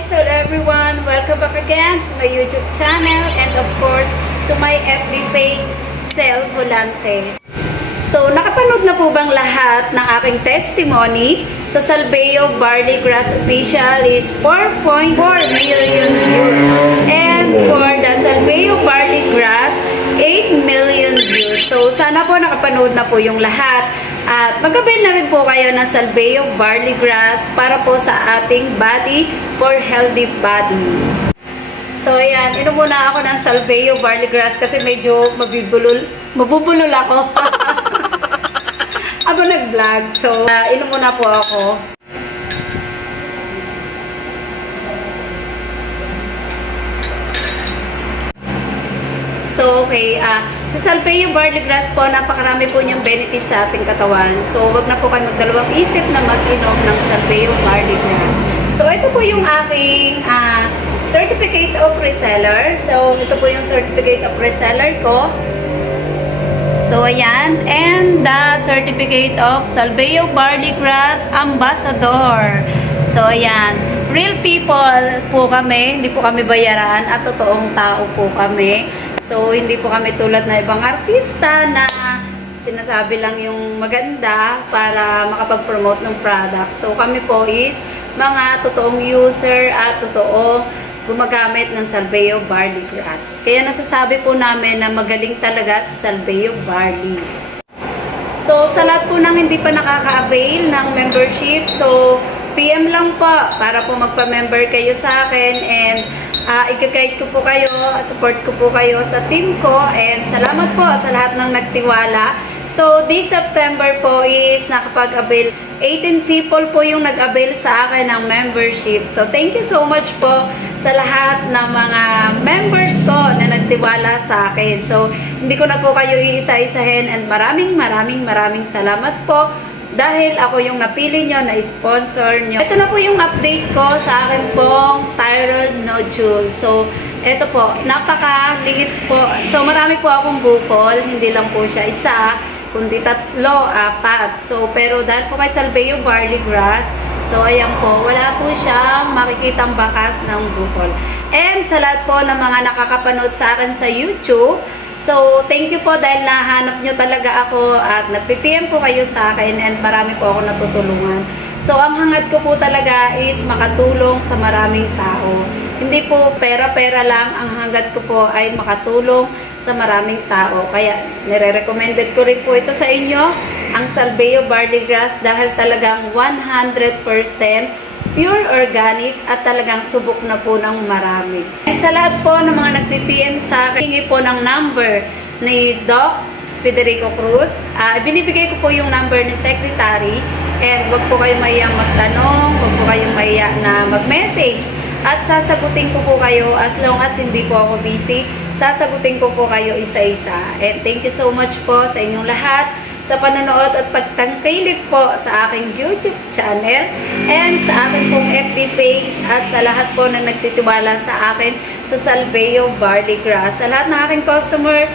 guys! Hello everyone! Welcome back again to my YouTube channel and of course to my FB page, Sel Volante. So, nakapanood na po bang lahat ng aking testimony sa Salveo Barley Grass Official is 4.4 million views. And for the Salveo Barley Grass, 8 million views. So, sana po nakapanood na po yung lahat. At mag-avail na rin po kayo ng Salveo Barley Grass para po sa ating body for healthy body. So, ayan. Inom muna ako ng Salveo Barley Grass kasi medyo mabubulol ako. Ako nag-vlog. So, inom muna po ako. So, okay. Sa Salveo Barley Grass po, napakarami po niyang benefits sa ating katawan. So, wag na po kayo magdalawang isip na mag-inom ng Salveo Barley Grass. So, ito po yung aking Certificate of Reseller. So, ito po yung Certificate of Reseller ko. So, ayan. And the Certificate of Salveo Barley Grass Ambassador. So, ayan. Real people po kami. Hindi po kami bayaran at totoong tao po kami. So, hindi po kami tulad na ibang artista na sinasabi lang yung maganda para makapag-promote ng product. So, kami po is mga totoong user at totoong gumagamit ng Salveo Barley Grass. Kaya nasasabi po namin na magaling talaga sa Salveo Barley. So, sa lahat po ng hindi pa nakaka-avail ng membership, so, PM lang po para po magpa-member kayo sa akin and i-guide ko po kayo, support ko po kayo sa team ko and salamat po sa lahat ng nagtiwala. So, this September po is nakapag-avail. 18 people po yung nag-avail sa akin ng membership. So, thank you so much po sa lahat ng mga members ko na nagtiwala sa akin. So, hindi ko na po kayo iisa-isahin and maraming salamat po dahil ako yung napili nyo na sponsor nyo. Ito na po yung update ko sa akin pong thyroid nodule. So, ito po, napakaliit po. So, marami po akong bukol. Hindi lang po siya isa, kundi 3, 4. So, pero dahil po kay Salveo Barley Grass, so, ayan po, wala po siya makikitang bakas ng bukol. And sa lahat po ng mga nakakapanood sa akin sa YouTube, so, thank you po dahil nahanap nyo talaga ako at nag-PM po kayo sa akin and marami po ako natutulungan. So, ang hangad ko po talaga is makatulong sa maraming tao. Hindi po pera-pera lang, ang hangad ko po ay makatulong sa maraming tao. Kaya, nire-recommended ko rin po ito sa inyo, ang Salveo Barley Grass dahil talagang 100% pure organic at talagang subok na po ng marami. And sa lahat po ng mga nagpi-PM sa akin, hingi po ng number ni Doc Federico Cruz. Binibigay ko po yung number ni Secretary and wag po kayong mahiyang magtanong, wag po kayong mahiya na mag-message at sasagutin ko po kayo as long as hindi po ako busy. Sasagutin ko po kayo isa-isa. And thank you so much po sa inyong lahat sa panonood at pagtangkilik po sa aking YouTube channel and sa aking pong FB page at sa lahat po na nagtitiwala sa akin sa Salveo Barley Grass. Sa lahat ng aking customer,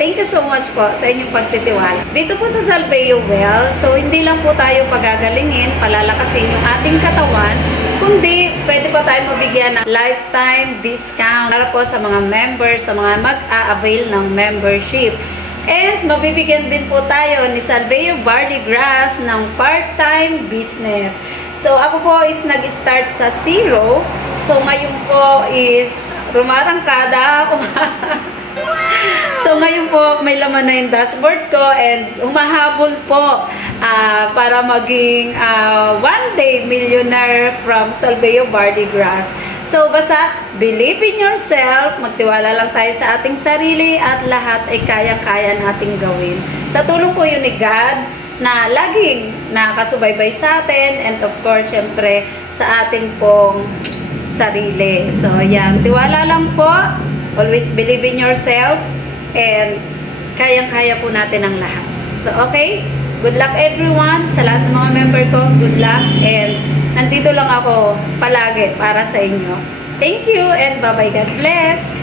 thank you so much po sa inyong pagtitiwala. Dito po sa Salveo Well, so hindi lang po tayo pagagalingin, palalakasin yung ating katawan, kundi pwede pa tayo mabigyan ng lifetime discount para po sa mga members, sa mga mag-a-avail ng membership. And mabibigyan din po tayo ni Salveo Barley Grass ng part-time business. So ako po is nag-start sa 0. So ngayon po is rumarangkada ako. So ngayon po may laman na yung dashboard ko and humahabol po para maging one day millionaire from Salveo Barley Grass. So, basta, believe in yourself, magtiwala lang tayo sa ating sarili at lahat ay kaya-kaya nating gawin. Sa tulong po yun ni God na laging nakasubaybay sa atin and of course, syempre, sa ating pong sarili. So, yan. Tiwala lang po. Always believe in yourself and kayang-kaya po natin ang lahat. So, okay? Good luck everyone. Sa lahat ng mga member ko, good luck and nandito lang ako palagi para sa inyo. Thank you and bye-bye. God bless!